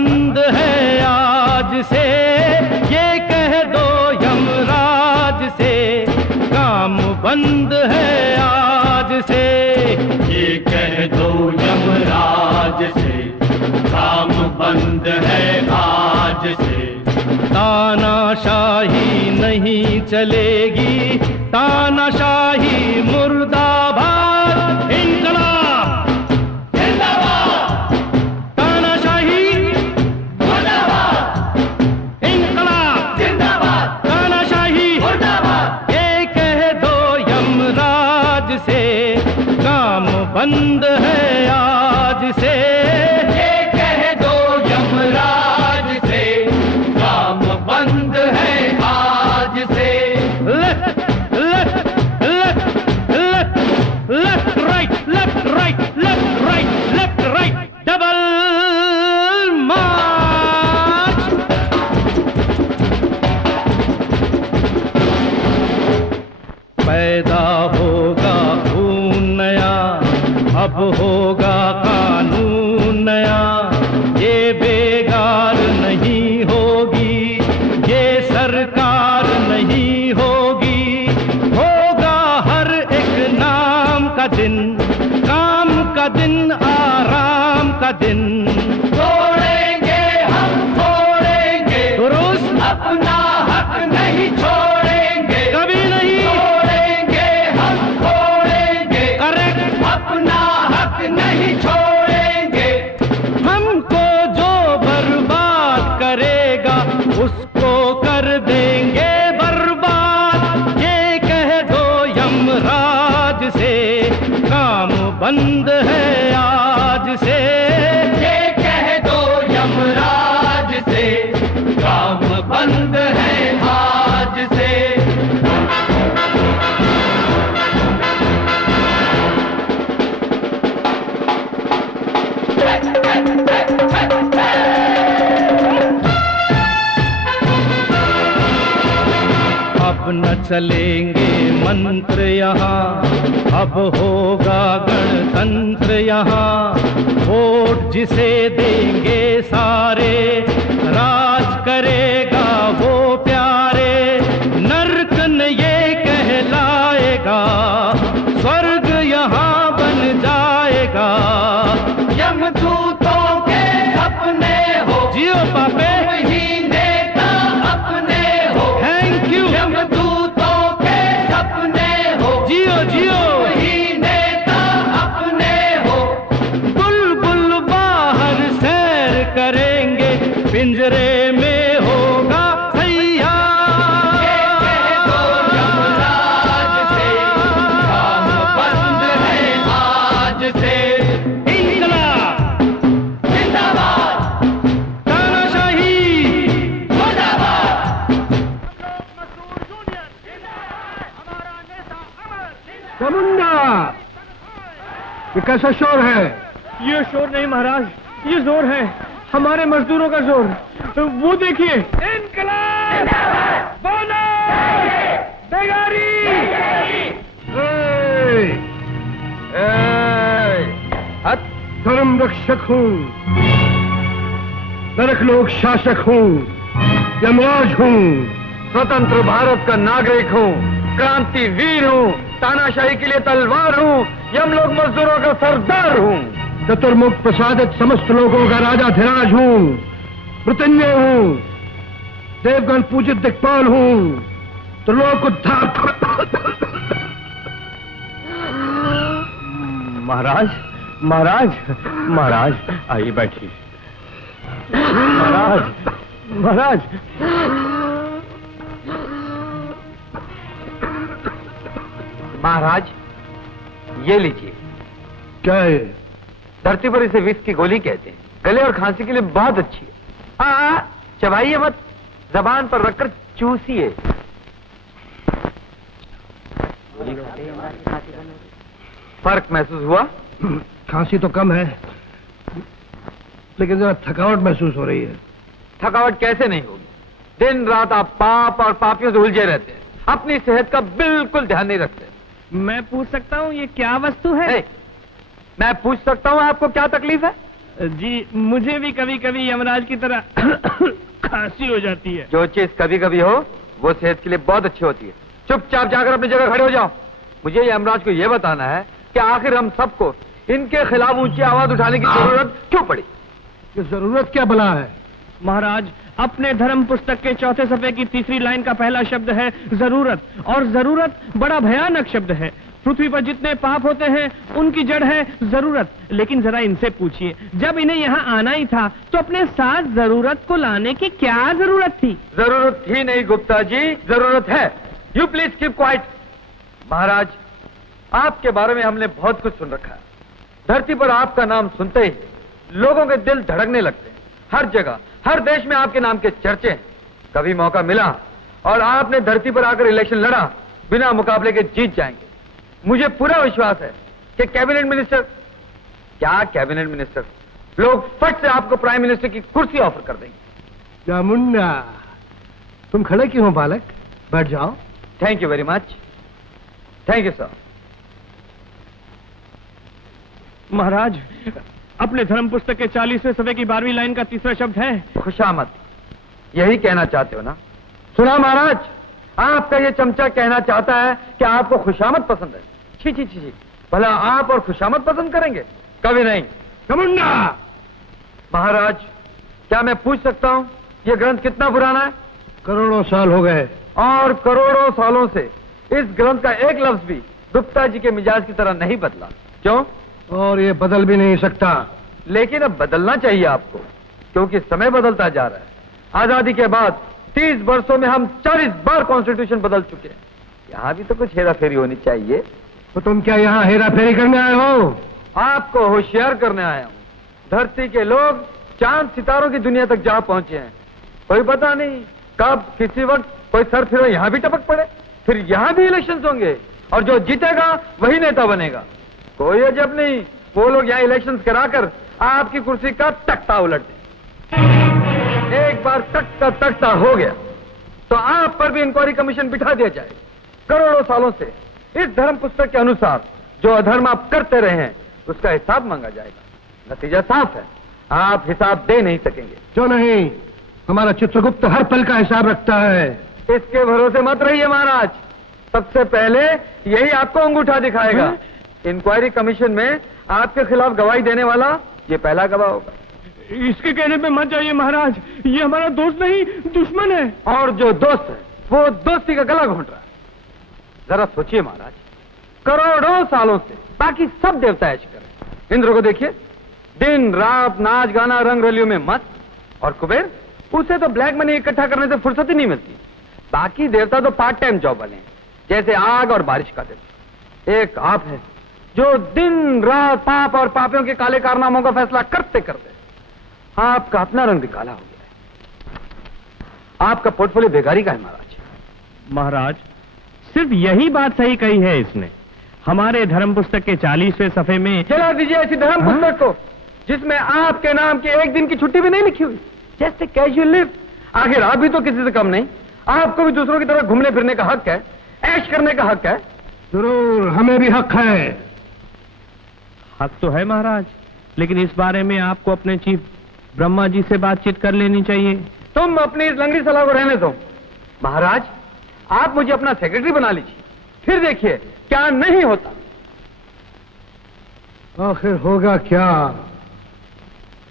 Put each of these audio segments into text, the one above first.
बंद है आज से, ये कह दो यमराज से, काम बंद है आज से, ये कह दो यमराज से, काम बंद है आज से। तानाशाही नहीं चलेगी, तानाशाही मुर्दाबाद, इनकलाब जिंदाबाद, तानाशाही मुर्दाबाद, इनकलाब जिंदाबाद, तानाशाही मुर्दाबाद। ये कह दो यमराज से, काम बंद है आज से, ये कह दो यमराज से, काम बंद है आज से। Left left left left left right left right left right left right, double march. पैदा होगा खून नया, अब होगा कानून नया, ये बेगार नहीं होगी, ये सरकार नहीं होगी, होगा हर एक नाम का दिन, काम का दिन, आराम का दिन, छोड़ेंगे हम छोड़ेंगे, दुरुस्त अपना हक नहीं छोड़ेंगे, कभी नहीं, छोड़ेंगे हम छोड़ेंगे, करेक्ट, अपना हक नहीं छोड़ेंगे। हमको जो बर्बाद करेगा उसको कर देंगे बर्बाद, ये कह दो यमराज से, काम बंद है आज से, ये कह दो यमराज से, काम बंद है आज से। अब न चलेंगे मंत्र यहाँ, अब होगा गणतंत्र यहाँ, वोट जिसे देंगे सारे, राज करेगा वो प्यारे, नर्क न ये कहलाएगा, स्वर्ग यहाँ बन जाएगा, यमदूतों के सपने हो, जियो पापे, ही नेता अपने हो, थैंक यू, यमदूतों के सपने हो, जियो जियो, ही नेता अपने हो। बुलबुल बाहर सैर करेंगे, पिंजरे में होगा सैया, ये कह दो यमराज से, काम बंद है आज से। इनकलाब जिंदाबाद, तानाशाही मुर्दाबाद। चामुंडा, ये कैसा शोर है? ये शोर नहीं महाराज, ये जोर है, हमारे मजदूरों का जोर, वो देखिए, इनकलाब, बोलो, बेगारी, धर्म रक्षक हूँ, नरक लोक शासक हूँ, यमराज हूँ, स्वतंत्र भारत का नागरिक हूँ, क्रांति वीर हूँ, तानाशाही के लिए तलवार हूँ, यमलोक मजदूरों का सरदार हूँ, चतुर्मुख प्रसादित समस्त लोगों का राजाधिराज हूँ, मृत्युंजय हूँ, देवगण पूजित दिक्पाल हूँ, त्रिलोक उद्धार। महाराज महाराज महाराज, आइए बैठिए, महाराज महाराज, महाराज ये लीजिए। क्या है? धरती पर इसे विष की गोली कहते हैं, गले और खांसी के लिए बहुत अच्छी है। चबाइए मत, जबान पर रखकर चूसिए। फर्क महसूस हुआ? खांसी तो कम है, लेकिन जरा थकावट महसूस हो रही है। थकावट कैसे नहीं होगी? दिन रात आप पाप और पापियों से उलझे रहते हैं, अपनी सेहत का बिल्कुल ध्यान नहीं रखते। मैं पूछ सकता हूँ ये क्या वस्तु है? मैं पूछ सकता हूँ आपको क्या तकलीफ है? जी मुझे भी कभी कभी यमराज की तरह खांसी हो जाती है। जो चीज कभी कभी हो वो सेहत के लिए बहुत अच्छी होती है। चुपचाप जाकर अपनी जगह खड़े हो जाओ। मुझे यमराज को यह बताना है कि आखिर हम सबको इनके खिलाफ ऊंची आवाज उठाने की जरूरत क्यों पड़ी? ये जरूरत क्या बला है? महाराज, अपने धर्म पुस्तक के चौथे सफ़े की तीसरी लाइन का पहला शब्द है जरूरत, और जरूरत बड़ा भयानक शब्द है। पृथ्वी पर जितने पाप होते हैं उनकी जड़ है जरूरत। लेकिन जरा इनसे पूछिए, जब इन्हें यहाँ आना ही था तो अपने साथ जरूरत को लाने की क्या जरूरत थी? जरूरत ही नहीं गुप्ता जी, जरूरत है। You please keep quiet. महाराज, आपके बारे में हमने बहुत कुछ सुन रखा है। धरती पर आपका नाम सुनते ही लोगों के दिल धड़कने लगते हैं। हर जगह, हर देश में आपके नाम के चर्चे हैं। कभी मौका मिला और आपने धरती पर आकर इलेक्शन लड़ा, बिना मुकाबले के जीत जाएंगे। मुझे पूरा विश्वास है कि कैबिनेट मिनिस्टर, क्या कैबिनेट मिनिस्टर, लोग फट से आपको प्राइम मिनिस्टर की कुर्सी ऑफर कर देंगे। या मुन्ना, तुम खड़े क्यों हो बालक? बैठ जाओ। Thank you very much. Thank you sir. महाराज, अपने धर्म पुस्तक के 40वें सफ़े की 12वीं लाइन का तीसरा शब्द है खुशामद। यही कहना चाहते हो ना? सुना महाराज, आपका ये चमचा कहना चाहता है कि आपको खुशामद पसंद है। छी छी छी छी, भला आप और खुशामद पसंद करेंगे? कभी नहीं। कमुन्ना! महाराज, क्या मैं पूछ सकता हूँ ये ग्रंथ कितना पुराना है? करोड़ों साल हो गए। और करोड़ों सालों से इस ग्रंथ का एक लफ्ज भी गुप्ता जी के मिजाज की तरह नहीं बदला। क्यों? और ये बदल भी नहीं सकता। लेकिन अब बदलना चाहिए आपको, क्योंकि समय बदलता जा रहा है। आजादी के बाद 30 वर्षों में हम 40 बार कॉन्स्टिट्यूशन बदल चुके हैं। यहाँ भी तो कुछ हेरा फेरी होनी चाहिए। तो तुम क्या यहाँ हेरा फेरी करने आए हो? आपको होशियार करने आया हूँ। धरती के लोग चांद सितारों की दुनिया तक जा पहुंचे हैं। कोई पता नहीं कब किसी वक्त कोई सर फिर यहाँ भी टपक पड़े, फिर यहाँ भी इलेक्शन होंगे और जो जीतेगा वही नेता बनेगा। कोई अजब नहीं, वो लोग यहाँ इलेक्शन कराकर आपकी कुर्सी का तख्ता उलट दें। एक बार तख्ता हो गया तो आप पर भी इंक्वायरी कमीशन बिठा दिया जाए। करोड़ों सालों से इस धर्म पुस्तक के अनुसार जो अधर्म आप करते रहे हैं उसका हिसाब मांगा जाएगा। नतीजा साफ है, आप हिसाब दे नहीं सकेंगे। क्यों नहीं? हमारा चित्रगुप्त हर पल का हिसाब रखता है। इसके भरोसे मत रहिए महाराज। सबसे पहले यही आपको अंगूठा दिखाएगा। इंक्वायरी कमीशन में आपके खिलाफ गवाही देने वाला ये पहला गवाह होगा। इसके कहने पे मत जाइए महाराज, ये हमारा दोस्त नहीं दुश्मन है। और जो दोस्त है वो दोस्ती का गला घोंट रहा है। जरा सोचिए महाराज, करोड़ों सालों से बाकी सब देवता ऐश करें। इंद्र को देखिए, दिन रात नाच गाना रंग रलियों में मस्त। और कुबेर, उसे तो ब्लैक मनी इकट्ठा करने से फुर्सत ही नहीं मिलती। बाकी देवता तो पार्ट टाइम जॉब वाले हैं, जैसे आग और बारिश का देवता। एक आप है जो दिन रात पाप और पापियों के काले कारनामों का फैसला करते करते आपका अपना रंग भी काला हो गया है। आपका पोर्टफोलियो बेकारी का है महाराज। महाराज, सिर्फ यही बात सही कही है इसने। हमारे धर्म पुस्तक के 40वें सफ़े में चला दीजिए ऐसी धर्म पुस्तक को जिसमें आपके नाम की एक दिन की छुट्टी भी नहीं लिखी हुई। जैसे कैजुअल लिव। आखिर आप भी तो किसी से कम नहीं। आपको भी दूसरों की तरह घूमने फिरने का हक है, ऐश करने का हक है। जरूर, हमें भी हक है। हक तो है महाराज, लेकिन इस बारे में आपको अपने चीफ ब्रह्मा जी से बातचीत कर लेनी चाहिए। तुम अपनी इस लंगड़ी सलाह को रहने दो। महाराज, आप मुझे अपना सेक्रेटरी बना लीजिए, फिर देखिए क्या नहीं होता। आखिर होगा क्या,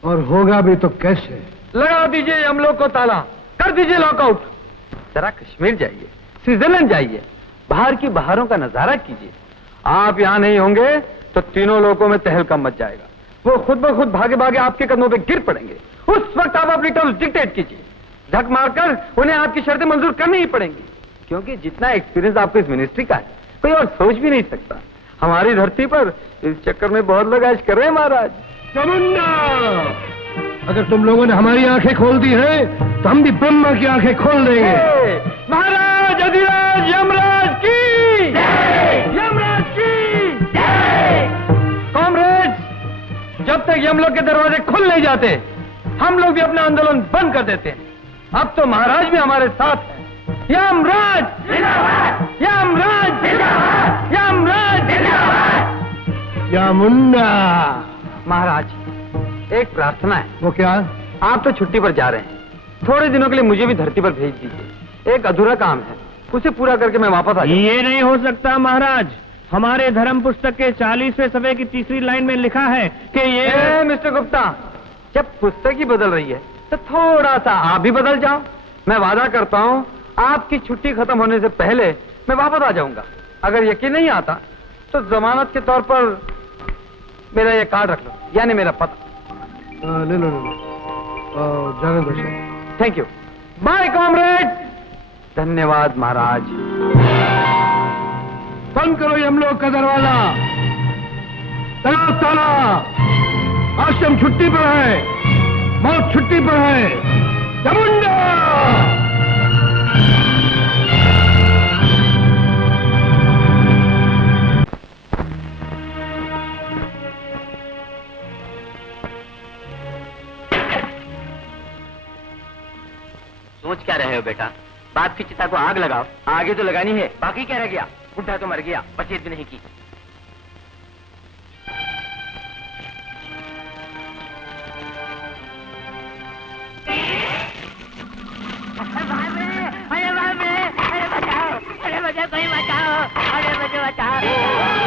और होगा भी तो कैसे? लगा दीजिए हम लोग को ताला, कर दीजिए लॉकआउट। जरा कश्मीर जाइए, स्विट्जरलैंड जाइए, बाहर की बहारों का नजारा कीजिए। आप यहां नहीं होंगे तो तीनों लोगों में तहलका मच जाएगा। वो खुद ब खुद भागे भागे आपके कदमों पे गिर पड़ेंगे। उस वक्त आप अपनी टर्म्स डिक्टेट कीजिए। धक मारकर उन्हें आपकी शर्तें मंजूर करनी ही पड़ेंगी, क्योंकि जितना एक्सपीरियंस आपको इस मिनिस्ट्री का है कोई और सोच भी नहीं सकता। हमारी धरती पर इस चक्कर में बहुत लोग ऐश कर रहे हैं महाराज। तमन्ना, अगर तुम लोगों ने हमारी आंखें खोल दी हैं तो हम भी ब्रह्मा की आंखें खोल देंगे। महाराज अधिराज यमराज की, यमराज की कॉमरेड्स, जब तक यमलोक के दरवाजे खुल नहीं जाते हम लोग भी अपना आंदोलन बंद कर देते हैं। अब तो महाराज भी हमारे साथ हैं। यमराज जिंदाबाद, यमराज जिंदाबाद, यमराज जिंदाबाद। या मुन्ना, महाराज, एक प्रार्थना है। वो क्या? आप तो छुट्टी पर जा रहे हैं, थोड़े दिनों के लिए मुझे भी धरती पर भेज दीजिए। एक अधूरा काम है, उसे पूरा करके मैं वापस आ जाऊंगा। ये नहीं हो सकता महाराज। हमारे धर्म पुस्तक के 40वें सफ़े की तीसरी लाइन में लिखा है कि ये मिस्टर गुप्ता, जब पुस्तक ही बदल रही है तो थोड़ा सा आप भी बदल जाओ। मैं वादा करता हूँ आपकी छुट्टी खत्म होने से पहले मैं वापस आ जाऊंगा। अगर यकीन नहीं आता तो जमानत के तौर पर मेरा ये कार्ड रख लो, यानी मेरा पता। ले लो जाने दो sir. Thank you. Bye comrade. धन्यवाद महाराज। बंद करो यमलोक का दरवाजा। तलाश ताला। आश्रम छुट्टी पर है, मौत छुट्टी पर है। चामुंडा! सोच क्या रहे हो बेटा? बात की चिता को आग लगाओ। आगे तो लगानी है, बाकी क्या रह गया? बुढ़ा तो मर गया, बचत भी नहीं की। अरे बचाओ, कोई बचाओ, अरे बचाओ।